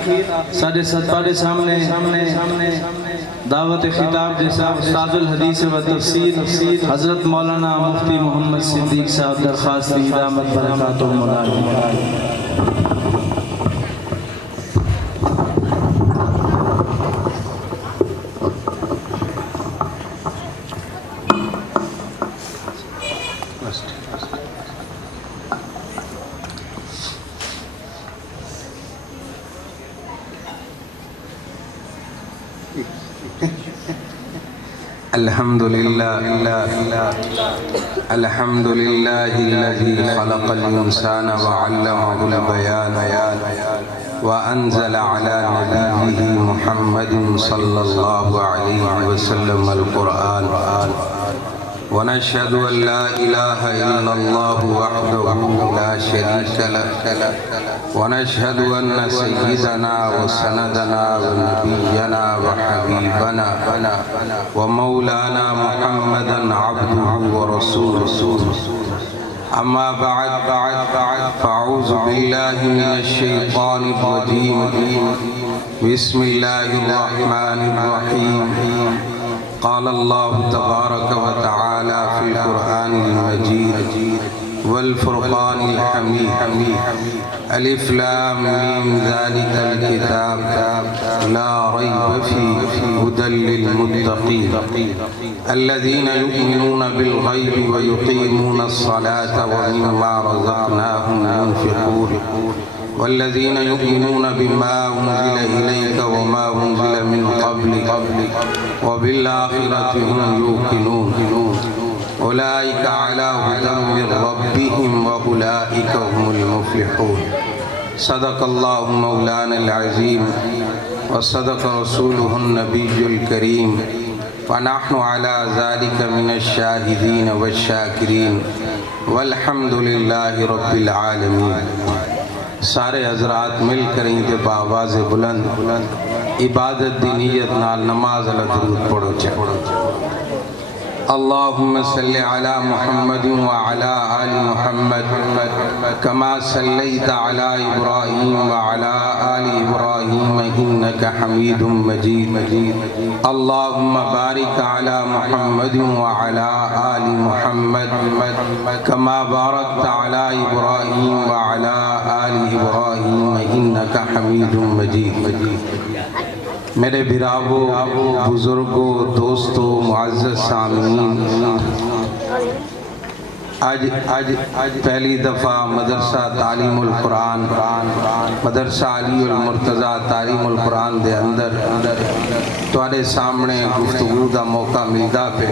سارے سامنے دعوت خطاب جیسا استاد الحدیث و تفسیر حضرت مولانا مفتی محمد صدیق صاحب درخواست دامت برکاتہ مولانا. الحمد لله الذي خلق الإنسان وعلمه البيان وأنزل على نبيه محمد صلى الله عليه وسلم القرآن ونشهد أن لا إله إلا الله وحده لا شريك له ونشهد أن سيدنا وسندنا ونبينا وحبيبنا ومولانا محمدا عبده ورسوله. أما بعد فأعوذ بالله من الشيطان الرجيم. بسم الله الرحمن الرحيم. قال الله تبارك وتعالى في القرآن المجيد والفرقان الحميد. ألف لام ميم ذلك الكتاب لا ريب فيه هدى للمتقين الذين يؤمنون بالغيب ويقيمون الصلاة ومما رزقناهم ينفقون والذين يؤمنون بما أنزل إليك وما أنزل من قبلك وبالآخرة هم يوقنون أولئك على هدى من ربهم وأولئك هم المفلحون. صدق الله مولانا العظيم وصدق رسوله النبي الكريم ونحن على ذلك من الشاهدين والشاكرين والحمد لله رب العالمين. سارے حضرات مل کریں کہ بآواز بلند عبادت دی نیت نال نماز اللہ درود پڑھو چاہو. اللهم صل على محمد وعلى آل محمد كما صليت على إبراهيم وعلى آل إبراهيم إنك حميد مجيد. اللهم بارك على محمد وعلى آل محمد كما باركت على إبراهيم وعلى آل إبراهيم إنك حميد مجيد. میرے براو بزرگوں دوستوں معزز سامعین، آج پہلی دفعہ مدرسہ تعلیم القرآن مدرسہ علی المرتضیٰ تعلیم القرآن دے اندر تواڈے سامنے گفتگو دا موقع ملدا پہ.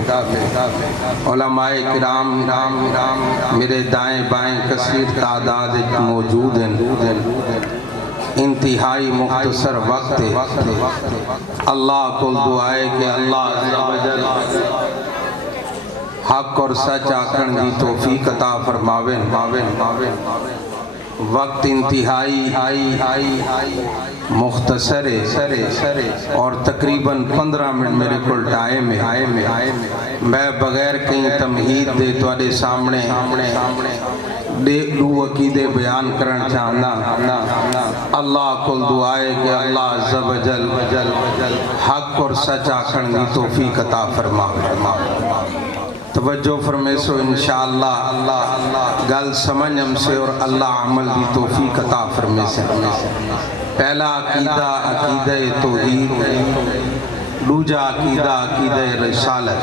علماء کرام میرے دائیں بائیں کثیر تعداد موجود ہیں. انتہائی مختصر وقت ہے. اللہ کو دعائے کہ اللہ عز و جل حق اور سچ آکھن دی توفیق عطا فرماویں. وقت انتہائی مختصر ہے اور تقریباً 15 منٹ میرے کل ٹائم ہے. میں بغیر کہیں تمہید دے تواڈے سامنے دو عقیدے بیان کرنا چاہنا. اللہ کو دعائے کہ اللہ عز و جل حق اور سچ آکھن دی توفیق عطا فرماوے. توجہ فرمیسو انشاءاللہ گل سمجھ ہم سے اور اللہ عمل دی توفیق عطا فرمیسے. پہلا عقیدہ عقیدہ توحید، دوجا عقیدہ عقیدہ رسالت.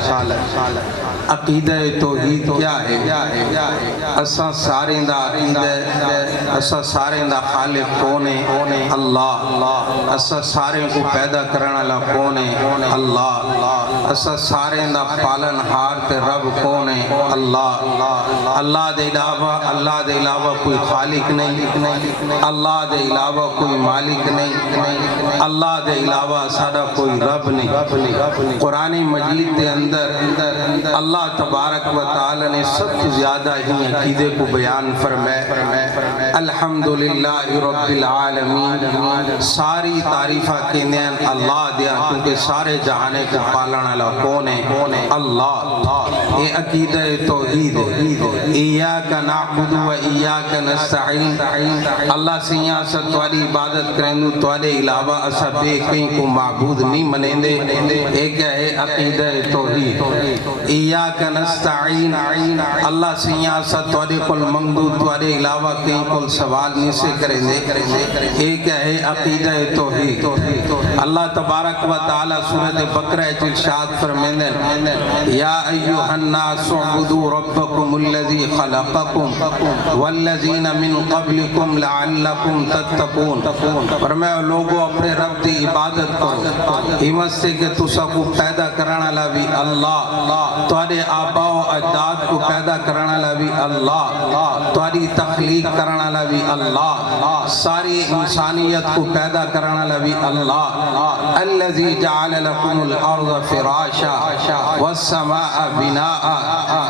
عقیدہ توحید کیا ہے؟ اساں سارے دا عقیدہ اساں سارے دا خالق کون ہے؟ اللہ. اساں سارے کو پیدا کرنے والا کون ہے؟ اللہ. اساں سارے دا پالن ہار تے رب کون ہے؟ اللہ. اللہ دے علاوہ کوئی خالق نہیں، اللہ دے علاوہ کوئی مالک نہیں، اللہ دے علاوہ سارا کوئی رب نہیں. قرآن مجید دے اندر اللہ اللہ تبارک و تعالی نے سب سے زیادہ ہی عقیدے کو بیان فرمائے الحمدللہ رب العالمین ساری تعریفہ کہنے ہیں اللہ دیا کیونکہ سارے جہانے کو پالن والا کون ہے اللہ یہ عقیدہ توحید ایاک نعبد و ایاک نستعین اللہ سیاں ست والی عبادت کریں توالے علاوہ اسا بے کہیں کو معبود نہیں منیں دے ایک ہے عقیدہ توحید ایاک نستعین اللہ سیاں ست والی کل منگدود توالے علاوہ کہیں کل سوال نہیں سے کریں دے ایک ہے عقیدہ توحید اللہ تبارک و تعالی سورۃ بقرہ ارشاد فرمائیں یا ایھا الناس اعبدوا ربکم الذی خلقکم والذین من قبلکم لعلکم تتقون فرمایا لوگوں اپنے رب دی عبادت کرو ہمت سے کہ تسا کو پیدا کرنا والا بھی اللہ تمہارے آباء و اجداد کو پیدا کرنا والا بھی اللہ تمہاری تخلیق کرنا والا بھی اللہ ساری انسانیت کو پیدا کرنا والا بھی اللہ الذی جعل لکم الارض فراشا والسماء بناء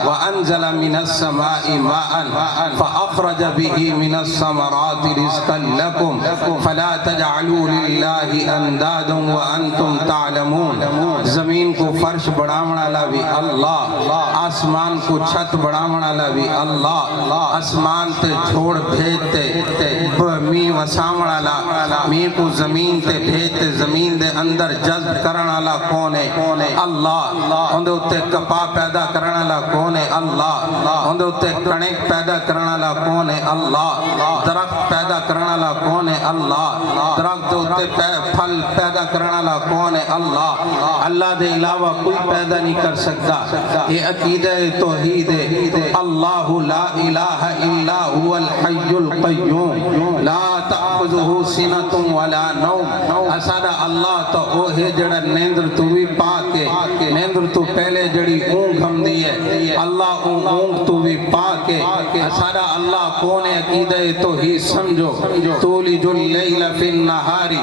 وانزل من السماء ماء فاخرج به من الثمرات رزقا لكم فلا تجعلوا لله اندادا وانتم تعلمون زمین کو فرش بڑھاونا والا بھی اللہ آسمان کو چھت بڑھاونا والا بھی اللہ آسمان تے جھوڑ بھیجتے می وساونا والا می کو زمین تے بھیجتے زمین دے اندر جذب کرنا والا کون ہے اللہ اندے اتے کپا پیدا کرنا والا کون ہے اللہ اندے اتے کنک پیدا کرنا والا کون ہے اللہ درخت پیدا کرنا والا کون ہے اللہ درخت اتے پھل پیدا کرنا والا کون ہے اللہ دے علاوہ کوئی پیدا نہیں کر سکتا یہ عقیدہ توحید ہے اللہ لا الہ الا هو الحی القیوم لا تأخذہ سنۃ ولا نوم اسادا اللہ تو او ہے جڑا نیندر تو بھی پاک ہے نیندر تو پہلے جڑی اونگ ہم دی ہے اللہ اونگ تو بھی پاک ہے اسادا اللہ کون ہے عقیدہ توحید سمجھو تولج اللیل فی النہار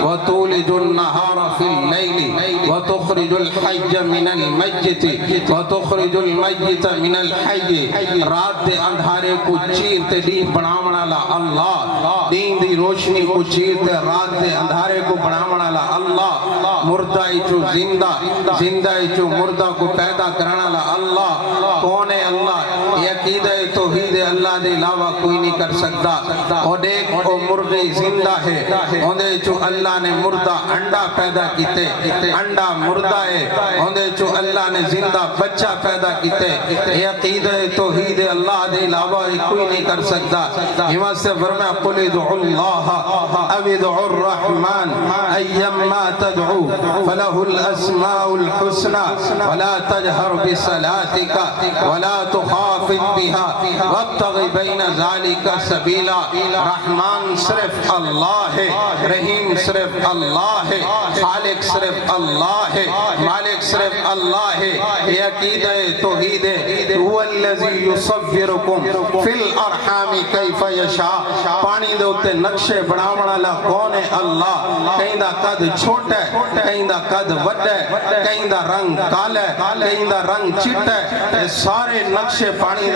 وتولج النہار فی اللیل وتخرج الحی من المیت وتخرج المیت من الحی رات دے اندھارے کو چیرتے دی بناونا لا اللہ دین دی روشنی کو چیرتے رات دے اندھارے کو بناونا لا اللہ مردہ چو زندہ چو مردہ کو پیدا کرنا لا اللہ کون ہے اللہ یہ عقیدہ توحید اللہ دے علاوہ کوئی نہیں کر سکتا اور دیکھ وہ مرغی زندہ ہے اندے چو اللہ نے مردہ انڈا پیدا کیتے انڈا مردہ ہے اندے چو اللہ نے زندہ بچہ پیدا کیتے یہ عقیدہ توحید اللہ دے علاوہ کوئی نہیں کر سکتا ہمت سے فرمایا قل ادعوا اللہ او ادعوا الرحمن ایما تدعو فلہ الاسماء الحسنى ولا تجہر بصلاتک ولا تخافت بها وابتغ بین ذالک سبیلا رحمان صرف اللہ ہے رحیم صرف اللہ ہے خالق صرف اللہ ہے مالک صرف اللہ ہے یہ عقیدہ توحید ہے هو الذی یصورکم فی الارحام کیف یشاء پانی دے اوتے نقشے بناون والا کون ہے اللہ کہیں دا قد چھوٹا ہے کہیں دا قد وڈا ہے کہیں دا رنگ کالا ہے کہیں دا رنگ چٹا ہے سارے نقشے پانی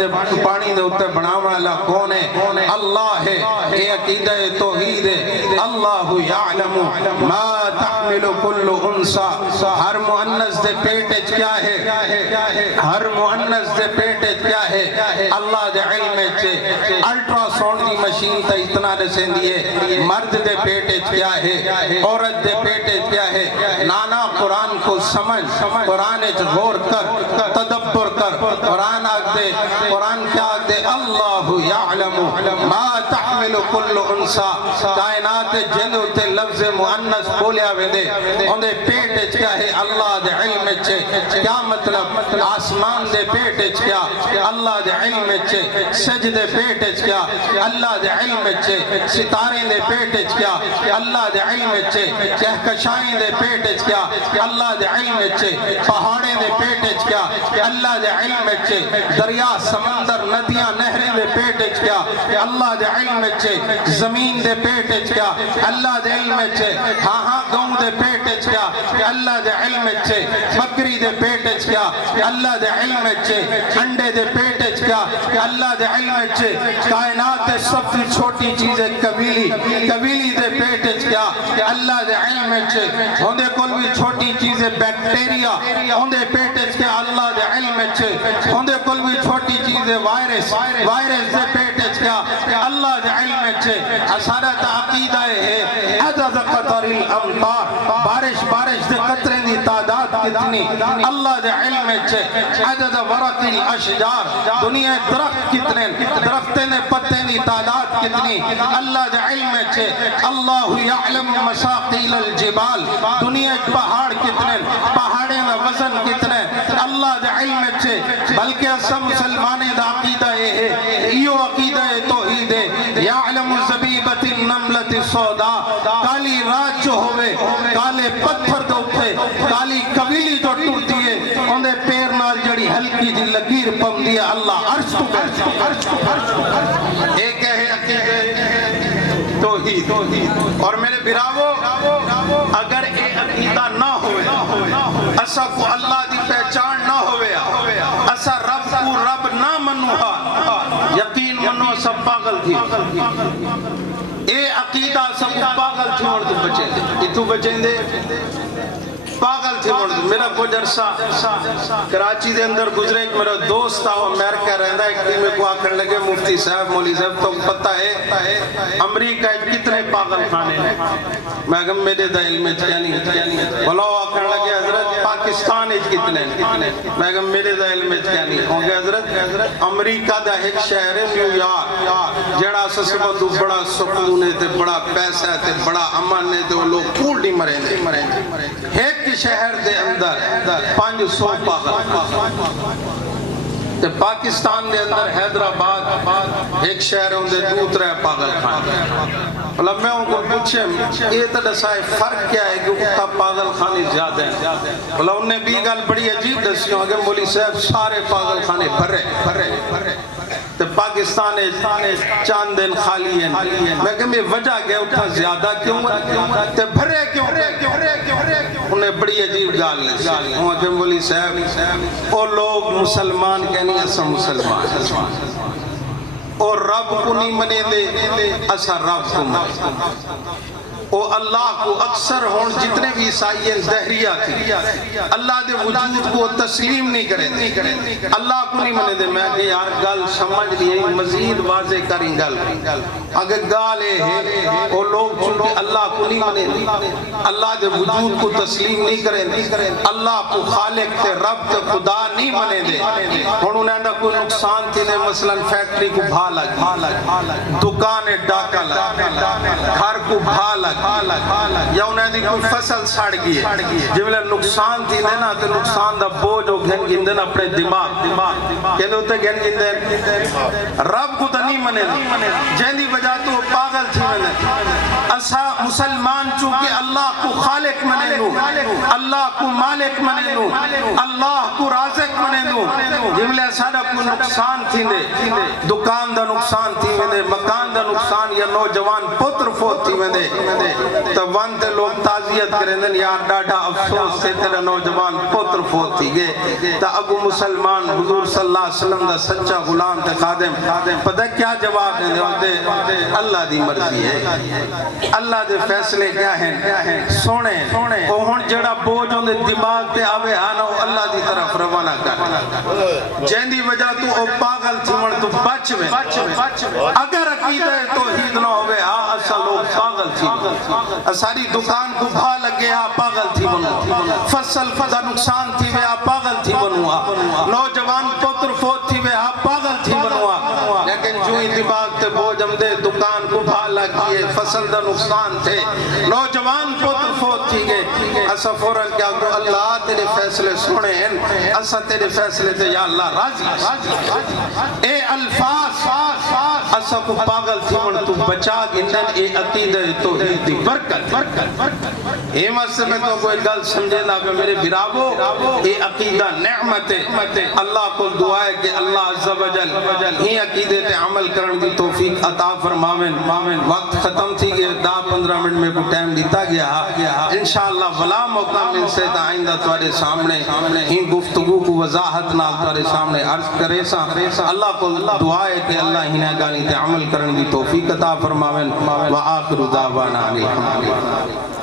دے اوتے بناون والا کون ہے اللہ ہے یہ عقیدہ توحید ہے اللہ یعلم ما تحمل کل انثى ہر مؤنث دے پیٹ وچ کیا ہے ہر مؤنث دے پیٹ وچ کیا ہے اللہ دے علم وچ الٹرا ساؤنڈ کی مشین تے اتنا دسیں دیے مرد دے پیٹ وچ کیا ہے عورت دے پیٹ وچ کیا ہے نانا قرآن کو سمجھ قرآن وچ غور کر تدبر کر قرآن آگدے قرآن کیا آگدے اللہ یعلم ما تحمل کل انثى کائنات جن تے لفظ مؤنث بولیا ویندے اندے پیٹ وچ کیا ہے اللہ دے علم وچ کیا مطلب آسمان دے پیٹ وچ کیا اللہ دے علم وچ سجدے پیٹ وچ کیا اللہ دے علم وچ ستارے دے پیٹ وچ کیا اللہ دے علم وچ کہکشائیں دے پیٹ وچ کیا اللہ دے علم وچ پہاڑے دے پیٹ وچ کیا اللہ دے علم وچ دریا سمندر ندیاں نہریں دے پیٹ وچ کیا اللہ دے علم وچ زمین دے پیٹ وچ کیا اللہ دے علم وچ ہاں ہاں گاؤں دے پیٹ وچ کیا اللہ دے علم وچ بکری دے پیٹ وچ کیا اللہ دے علم وچ انڈے دے پیٹ وچ کیا اللہ دے علم وچ کائنات دے سب سے چھوٹی چیز ہے کبیلی دے پیٹ وچ کیا اللہ دے علم وچ ہوندے کول بھی چھوٹی چیز ہے بیکٹیریا ہوندے پیٹ وچ کیا اللہ دے علم وچ ہوندے کول بھی چھوٹی چیز ہے وائرس دے پیٹ وچ کیا اللہ دے علم وچ اسارت عقیدہ ہے عدد قطر الامطار بارش دے قطرے دی تعداد کتنی اللہ دے علم وچ عدد ورق الاشجار دنیا درخت کتنے درختیں دے پتے دی تعداد کتنی اللہ دے علم وچ اللہ یعلم مساقیل الجبال دنیا پہاڑ کتنے پہاڑیں دا وزن کتنے اللہ دے علم وچ بلکہ سب مسلمانے دا عقیدہ ہے ایو عقیدہ توحید ہے یعلم زبیبت النملت السوداء کالی رات جو ہوئے کالے پتھر دے اوپر کالی قبیلی جو ٹوٹی ہے اندے پیر نال جڑی ہلکی دی لکیر پم دیا اللہ عرش کو ایک ہے عقیدہ توحید اور میرے براو اگر اے عقیدہ نہ ہوئے اسا کو اللہ دی پہچان نہ ہوئے اسا رب کو رب نہ منوہا یقین منو سب پاگل تھی اے عقیدہ سب پاگل تھی اور تو بچیں دے تو بچیں دے پاگل تھی اور تو میرا کچھ عرصہ کراچی دے اندر گزرے ایک میرا دوست تھا وہ امریکہ رہندا ایک دن میں کو آکر لگے مفتی صاحب مولی صاحب تو پتہ ہے امریکہ کتنے پاگل خانے ہیں میں کہا میرے دا علم کیا نہیں بلاو آکر لگے حضرت پاکستان کتنے میں کہا میرے دا علم کیا نہیں ہوں گے حضرت امریکہ دا ایک شہر ہے نیو یارک جڑا سسبہ تو بڑا سکون ہے تے بڑا پیسہ ہے تے بڑا امن ہے تے وہ لوگ پھول نہیں مریں دے ایک شہر دے اندر 500 پاگل تے پاکستان دے اندر حیدرآباد ایک شہر ہوندے دوترے پاگل خانے مطلب میں ان کو پوچھیں یہ تو دسائے فرق کیا ہے کہ اتنا پاگل خانے زیادہ ہیں مطلب انہیں بھی گل بڑی عجیب دسی ہوں کہ مولی صاحب سارے پاگل خانے بھرے تو پاکستان چاند دن خالی ہیں میں کہ میں وجہ گیا اتنا زیادہ کیوں تو بھرے کیوں انہیں بڑی عجیب گال لیں ہوں کہ مولی صاحب وہ لوگ مسلمان کہنی ایسا مسلمان اور رب کو نہیں منے دے ایسا رب کو منے او اللہ کو اکثر ہون جتنے بھی عیسائی دہریہ تھی اللہ دے وجود کو تسلیم نہیں کریں اللہ کو نہیں منے دے میں کہ یار گل سمجھ لیے مزید واضح کریں گل اگر گال ہے وہ لوگ چونکہ اللہ کو نہیں منے دے اللہ دے وجود کو تسلیم نہیں کریں اللہ کو خالق تے رب تے خدا نہیں منے دے ہون انہیں نہ کوئی نقصان تھی نے مثلا فیکٹری کو بھا لگ دکان ڈاکا لگ گھر کو بھا لگ یا انہیں دی کوئی فصل ساڑ گئی ہے جب لے نقصان تھی نا تو نقصان دا بوجھ ہو گھن گندن اپنے دماغ کہنے ہوتے گھن گندن رب کو تو نہیں منے جہن دی وجہ تو پاگل تھی منے اسا مسلمان چونکہ اللہ کو خالق منے نو اللہ کو مالک منے نو اللہ کو رازق منے نو جب لے سارا کوئی نقصان تھی دے دکان دا نقصان تھی میں مکان دا نقصان یا نوجوان پتر فوت تھی میں تو وانتے لوگ تعزیت کریں دن یار ڈاڈا افسوس سے تیرا نوجوان پتر فوت تھی گئے تا ابو مسلمان حضور صلی اللہ علیہ وسلم دا سچا غلام تے خادم پتہ کیا جواب دے اللہ دی مرضی ہے اللہ دے فیصلے کیا ہیں سونے او ہن جڑا بوجھ ہوندے دماغ تے آوے آنا اللہ دی طرف روانہ کر جہن دی وجہ تو او پاگل تھی مڑ تو بچ میں اگر عقیدہ توحید نہ ہوئے ہاں اصل لوگ پاگل تھی ساری دکان کو بھا لگے ہاں پاگل تھی بنوا فصل دا نقصان تھی وے ہاں پاگل تھی بنوا نوجوان پتر فوت تھی وے ہاں پاگل تھی بنوا لیکن جو ہی دماغ تے بوجھ دے دکان کو بھا لگیے فصل دا نقصان تھے نوجوان پتر فوت تھی گئے اسا فوراً کیا کہ اللہ تیرے فیصلے سنے اسا تیرے فیصلے تے یا اللہ راضی اے الفاظ اسا کو پاگل تھی من تو بچا گندن اے عقیدہ توحید دی برکت اے مسئلہ میں تو کوئی گل سمجھے نا کہ میرے برابو اے عقیدہ نعمت اللہ کو دعا ہے کہ اللہ عز و جل ہی عقیدے تے عمل کرن دی توفیق عطا فرماویں وقت ختم تھی گئے 10-15 منٹ میں کو ٹائم دیتا گیا انشاءاللہ ولا موقع مل سے آئندہ تمہارے سامنے ہی گفتگو کو وضاحت نال تمہارے سامنے عرض کرے سا اللہ کو دعا ہے کہ اللہ ہی نے گانی تے عمل کرن دی توفیق عطا فرماویں وآخر دعوانا الحمدللہ